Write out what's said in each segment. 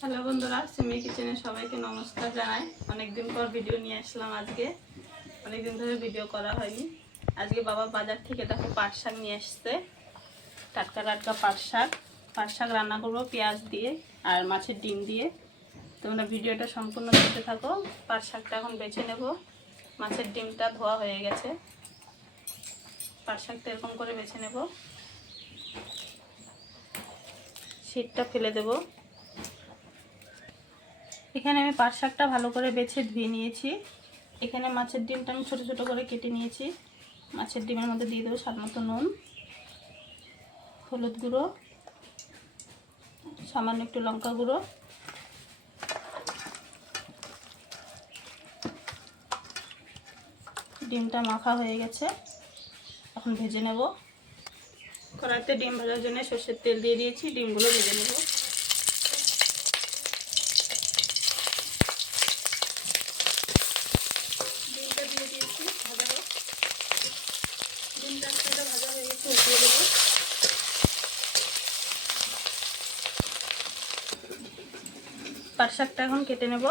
Hello বন্ধুরা, সিমি কিচেনে সবাইকে নমস্কার জানাই। অনেকদিন পর ভিডিও নিয়ে আসলাম আজকে। অনেকদিন ধরে ভিডিও করা হয়নি। আজকে বাবা বাজার থেকে দেখো পাট শাক নিয়ে আসছে। টাটকা টাটকা পাট শাক। পাট শাক রান্না করব পেঁয়াজ দিয়ে আর মাছের ডিম দিয়ে। তোমরা ভিডিওটা সম্পূর্ণ দেখতে থাকো। পাট শাকটা এখন বেছে নেব। মাছের ডিমটা ধোয়া হয়ে গেছে। পাট শাকটা এরকম করে বেছে নেব। শীতটা ফেলে দেবো। এখানে আমি পাট শাকটা ভালো করে বেছে ধুয়ে নিয়েছি। এখানে মাছের ডিমটা আমি ছোটো ছোটো করে কেটে নিয়েছি। মাছের ডিমের মধ্যে দিয়ে দেবো স্বাদ মতো নুন, হলুদ গুঁড়ো, সামান্য একটু লঙ্কা গুঁড়ো। ডিমটা মাখা হয়ে গেছে। এখন ভেজে নেব। কড়াইতে ডিম ভাজার জন্য সর্ষের তেল দিয়ে দিয়েছি, ডিমগুলো ভেজে নেব ডিমটা দিয়ে দিয়েছি ভাজা হোক ডিমটা একটা ভাজা হয়ে গেছে উঠিয়ে দেবো পাট শাকটা এখন কেটে নেব।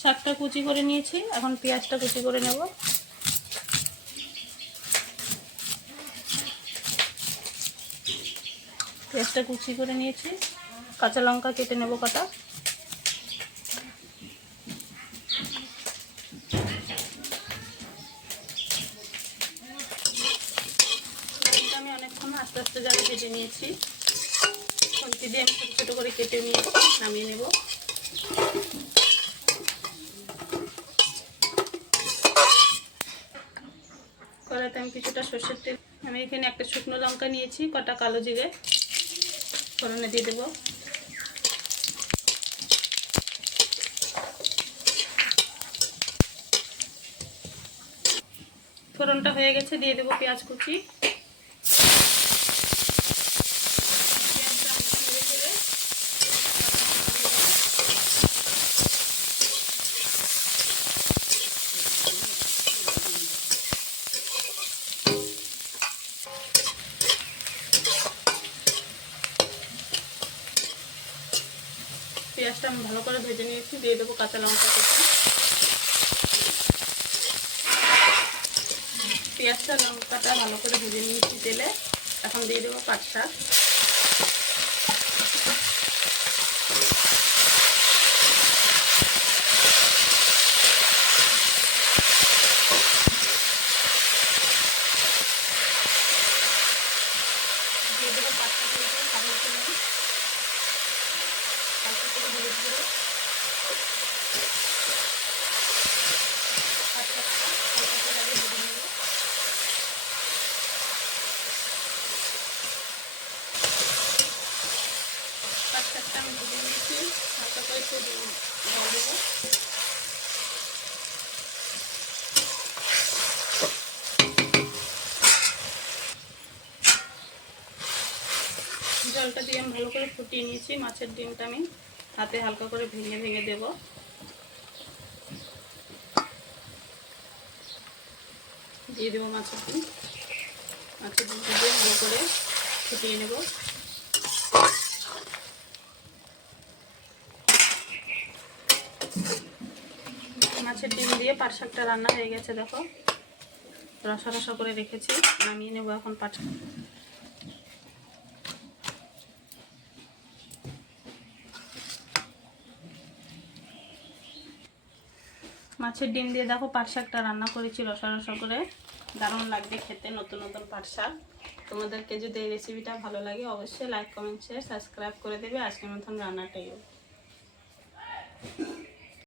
শাকটা কুচি করে নিয়েছি। এখন পেঁয়াজটা কুচি করে নেব। পেঁয়াজটা কুচি করে নিয়েছি। কাঁচা লঙ্কা কেটে নেব কটা। আমি অনেকক্ষণ আস্তে আস্তে জালে কেটে নিয়েছি। খুন্তি দিয়ে ছোটো ছোটো করে কেটে নিয়ে নামিয়ে নেব কড়াইতে আমি কিছুটা সর্ষের তেল। আমি এখানে একটা শুকনো লঙ্কা নিয়েছি, কটা কালো জিরে। ফোড়নে দিয়ে দেবো। ফোড়নটা হয়ে গেছে, দিয়ে দেবো পেঁয়াজ কুচি। পেঁয়াজটা আমি ভালো করে ভেজে নিয়েছি, দিয়ে দেবো কাঁচা লঙ্কা কেটে পেঁয়াজটা, লঙ্কাটা ভালো করে ভেজে নিয়েছি তেলে। এখন দিয়ে দেবো পাট শাক দিয়ে দেবো পাট শাক ভালো করে হালকা করে হলুদ গুঁড়ো পাট শাকটা হালকা করে আগে ভেজে নেব পাট শাকটা আমি ভেজে নিয়েছি হালকা দেবো জলটা দিয়ে আমি ভালো করে ফুটিয়ে নিয়েছি মাছের ডিমটা আমি। হাতে হালকা করে ভেঙে ভেঙে দেব। দিয়ে দেবো মাছের ডিম মাছের ডিমটা দিয়ে ভালো করে ফুটিয়ে নেব। মাছের ডিম দিয়ে পাট শাকটা রান্না হয়ে গেছে, দেখো। রসা রসা করে রেখেছি, নামিয়ে নেব এখন পাট মাছের ডিম দিয়ে দেখো পাট শাকটা রান্না করেছি, রসা রসা করে। দারুণ লাগবে খেতে, নতুন নতুন পাট শাক। তোমাদেরকে যদি এই রেসিপিটা ভালো লাগে, অবশ্যই লাইক কমেন্ট শেয়ার সাবস্ক্রাইব করে দেবে। আজকের মতন রান্নাটাইও